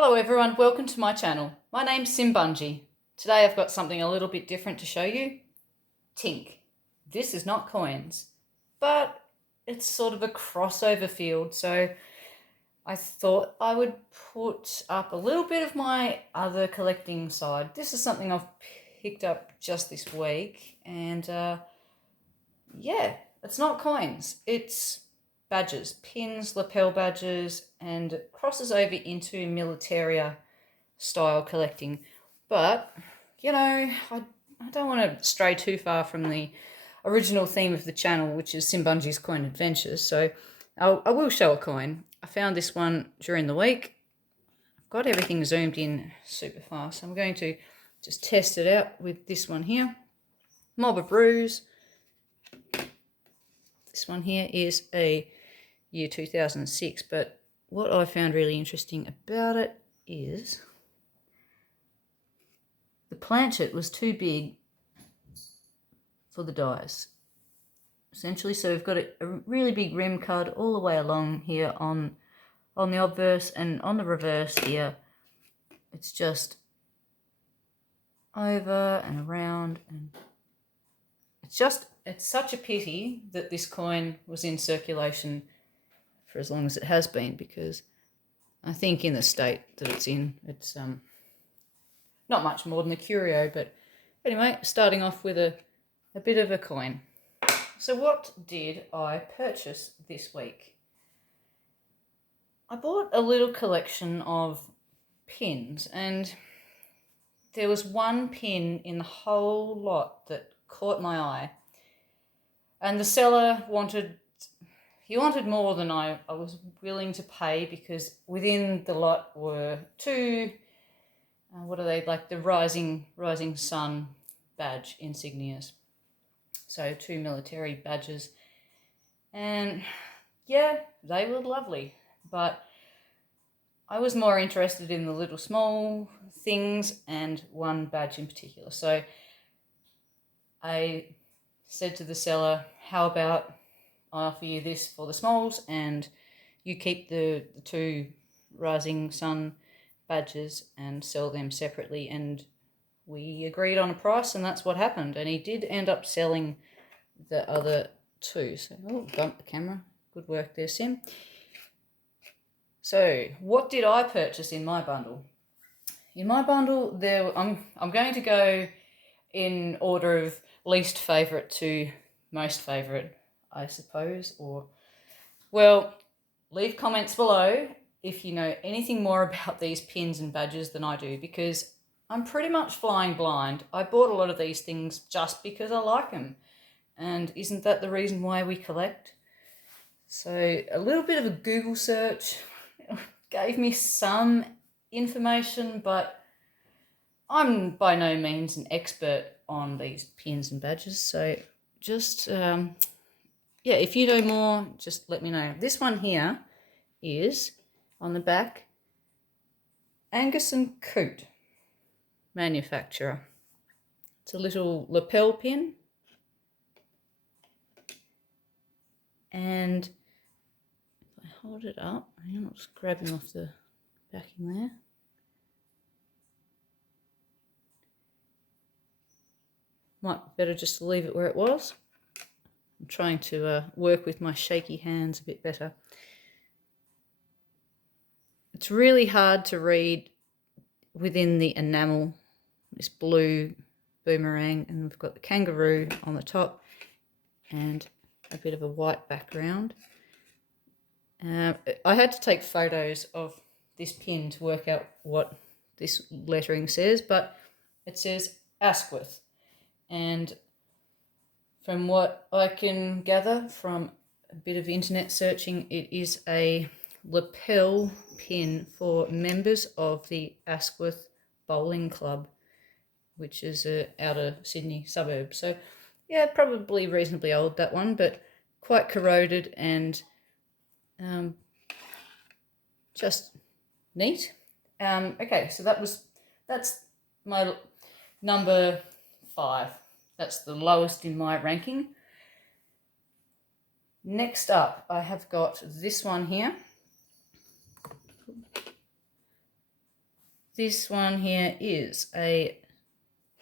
Hello everyone, welcome to my channel. My name's Simbungie. Today I've got something a little bit different to show you. TINC. This is not coins, but it's sort of a crossover field, so I thought I would put up a little bit of my other collecting side. This is something I've picked up just this week, and yeah, it's not coins, it's badges, pins, lapel badges, and crosses over into militaria style collecting. But, you know, I don't want to stray too far from the original theme of the channel, which is Simbungie's Coin Adventures, so I will show a coin. I found this one during the week. I've got everything zoomed in super fast. I'm going to just test it out with this one here. Mob of Ruse. This one here is a year 2006, but what I found really interesting about it is the planchet was too big for the dies, essentially. So we've got a really big rim card all the way along here on the obverse, and on the reverse here it's just over and around, and it's such a pity that this coin was in circulation for as long as it has been, because I think in the state that it's in, it's not much more than a curio. But anyway, starting off with a bit of a coin. So what did I purchase this week? I bought a little collection of pins, and there was one pin in the whole lot that caught my eye, and the seller wanted more than I was willing to pay, because within the lot were two, what are they, like the rising sun badge insignias. So two military badges, and yeah, they were lovely, but I was more interested in the little small things and one badge in particular. So I said to the seller, how about I offer you this for the smalls and you keep the two rising sun badges and sell them separately. And we agreed on a price, and that's what happened. And he did end up selling the other two. So, oh, bumped the camera. Good work there, Sim. So what did I purchase in my bundle? In my bundle, I'm going to go in order of least favourite to most favourite, I suppose. Or, well, leave comments below if you know anything more about these pins and badges than I do, because I'm pretty much flying blind. I bought a lot of these things just because I like them, and isn't that the reason why we collect? So a little bit of a Google search gave me some information, but I'm by no means an expert on these pins and badges. So just, yeah, if you know more, just let me know. This one here is, on the back, Angus & Coote manufacturer. It's a little lapel pin, and if I hold it up, I'm just grabbing off the backing there. Might be better just to leave it where it was. I'm trying to work with my shaky hands a bit better. It's really hard to read within the enamel, this blue boomerang, and we've got the kangaroo on the top and a bit of a white background. I had to take photos of this pin to work out what this lettering says, but it says Asquith, and from what I can gather from a bit of internet searching, it is a lapel pin for members of the Asquith Bowling Club, which is a outer Sydney suburb. So yeah, probably reasonably old, that one, but quite corroded and just neat. Okay, so that's my number 5. That's the lowest in my ranking. Next up, I have got this one here. this one here is a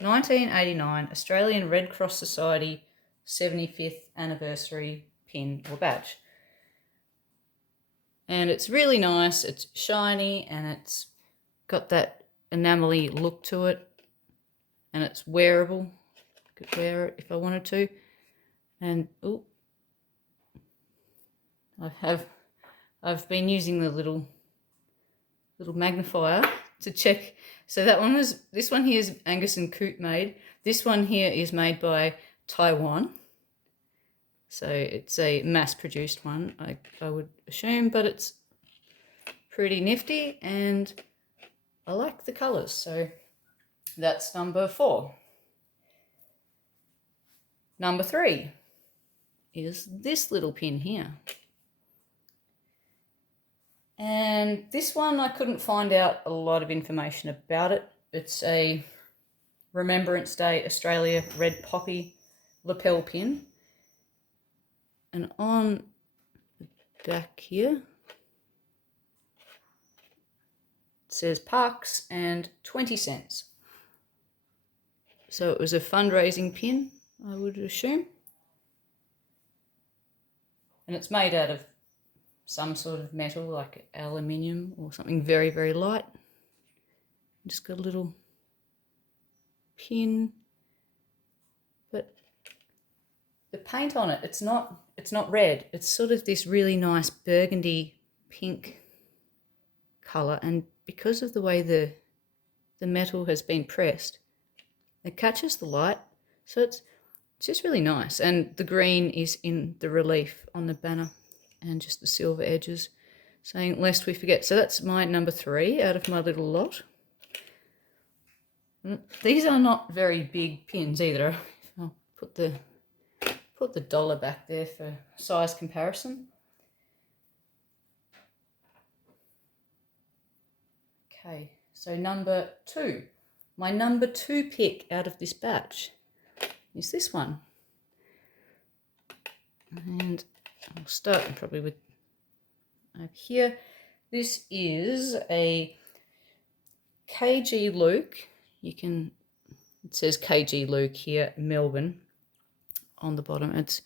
1989 Australian Red Cross Society 75th anniversary pin or badge. And it's really nice, it's shiny, and it's got that enamel-y look to it, and it's wearable. I could wear it if I wanted to. And oh, I've been using the little magnifier to check. So this one here is Angus and Coote made. This one here is made by Taiwan. So it's a mass-produced one, I would assume, but it's pretty nifty and I like the colours. So that's number 4. Number 3 is this little pin here. And this one I couldn't find out a lot of information about it. It's a Remembrance Day Australia Red Poppy lapel pin. And on the back here, it says Parks and 20 cents. So it was a fundraising pin, I would assume. And it's made out of some sort of metal, like aluminium or something very, very light. Just got a little pin. But the paint on it, it's not red. It's sort of this really nice burgundy pink colour, and because of the way the metal has been pressed, it catches the light, so it's just really nice. And the green is in the relief on the banner and just the silver edges, saying lest we forget. So that's my number 3 out of my little lot. These are not very big pins either. I'll put the dollar back there for size comparison. Okay, so number 2. My number 2 pick out of this batch is this one. And I'll start probably with over here. This is a KG Luke. It says KG Luke here, Melbourne, on the bottom. It's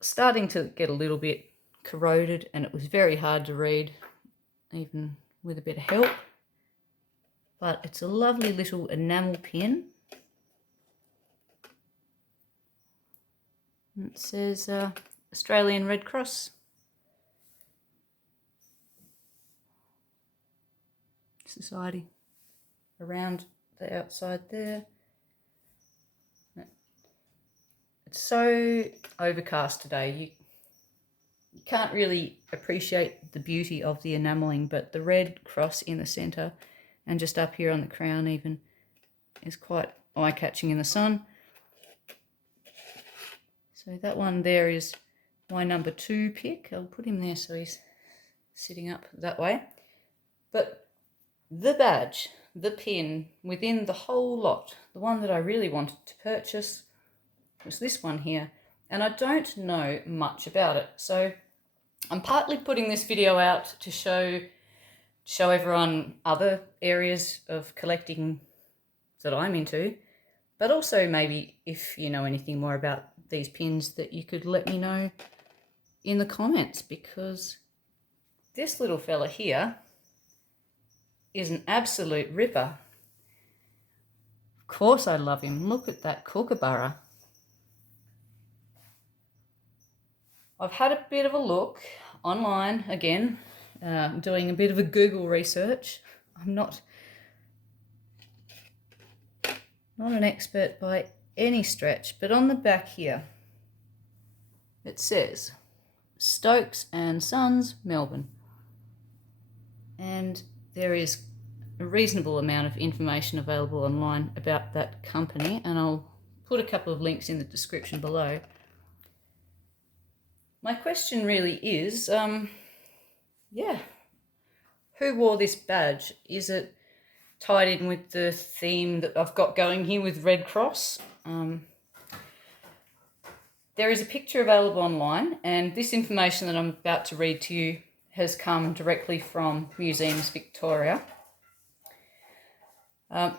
starting to get a little bit corroded, and it was very hard to read, even with a bit of help. But it's a lovely little enamel pin. And it says Australian Red Cross Society around the outside there. It's so overcast today. You can't really appreciate the beauty of the enamelling, but the red cross in the centre and just up here on the crown even is quite eye-catching in the sun. So that one there is my number 2 pick. I'll put him there so he's sitting up that way. But the badge, the pin within the whole lot, the one that I really wanted to purchase was this one here. And I don't know much about it. So I'm partly putting this video out to show everyone other areas of collecting that I'm into, but also maybe if you know anything more about these pins that you could let me know in the comments, because this little fella here is an absolute ripper. Of course I love him. Look at that kookaburra. I've had a bit of a look online again, doing a bit of a Google research. I'm not an expert by any stretch, but on the back here it says Stokes and Sons, Melbourne. And there is a reasonable amount of information available online about that company, and I'll put a couple of links in the description below. My question really is, who wore this badge? Is it tied in with the theme that I've got going here with Red Cross? There is a picture available online, and this information that I'm about to read to you has come directly from Museums Victoria.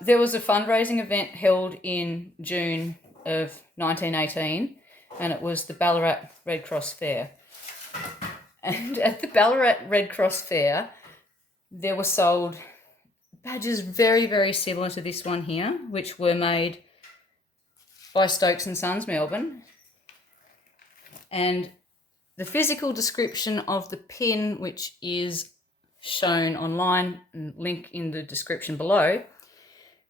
There was a fundraising event held in June of 1918, and it was the Ballarat Red Cross Fair. And at the Ballarat Red Cross Fair, there were sold badges very, very similar to this one here, which were made by Stokes and Sons, Melbourne. And the physical description of the pin, which is shown online and link in the description below,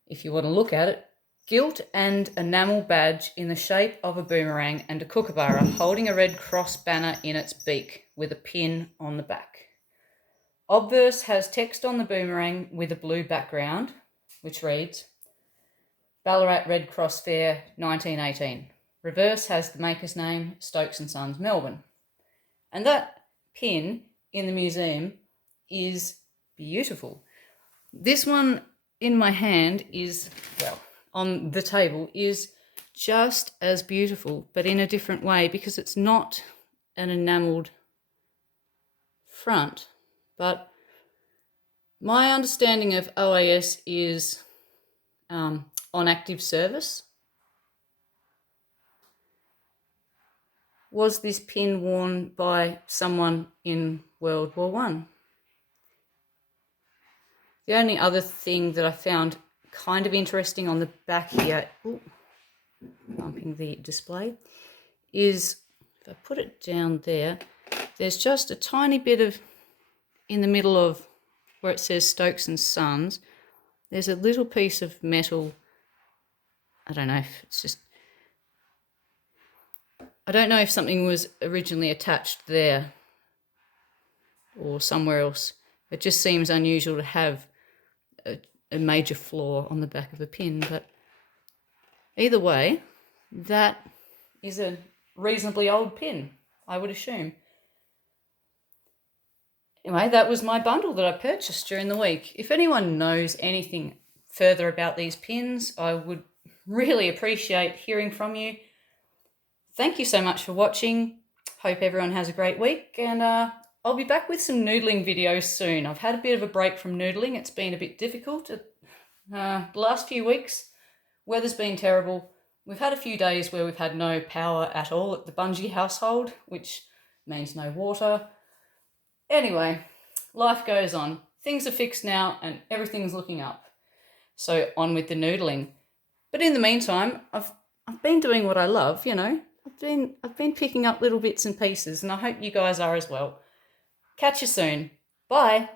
if you want to look at it, gilt and enamel badge in the shape of a boomerang and a kookaburra holding a Red Cross banner in its beak with a pin on the back. Obverse has text on the boomerang with a blue background, which reads, Ballarat Red Cross Fair 1918. Reverse has the maker's name, Stokes and Sons, Melbourne. And that pin in the museum is beautiful. This one in my hand is, well, on the table, is just as beautiful, but in a different way because it's not an enamelled front. But my understanding of OAS is on active service. Was this pin worn by someone in World War I? The only other thing that I found kind of interesting on the back here, bumping the display, is if I put it down there, there's just a tiny bit of, in the middle of where it says Stokes and Sons, there's a little piece of metal. I don't know if it's just, I don't know if something was originally attached there or somewhere else. It just seems unusual to have a major flaw on the back of a pin, but either way, that is a reasonably old pin, I would assume. Anyway, that was my bundle that I purchased during the week. If anyone knows anything further about these pins, I would really appreciate hearing from you. Thank you so much for watching. Hope everyone has a great week, and I'll be back with some noodling videos soon. I've had a bit of a break from noodling. It's been a bit difficult. The last few weeks, weather's been terrible. We've had a few days where we've had no power at all at the Bungie household, which means no water. Anyway, life goes on. Things are fixed now and everything's looking up. So on with the noodling. But in the meantime, I've been doing what I love, you know. I've been picking up little bits and pieces, and I hope you guys are as well. Catch you soon. Bye.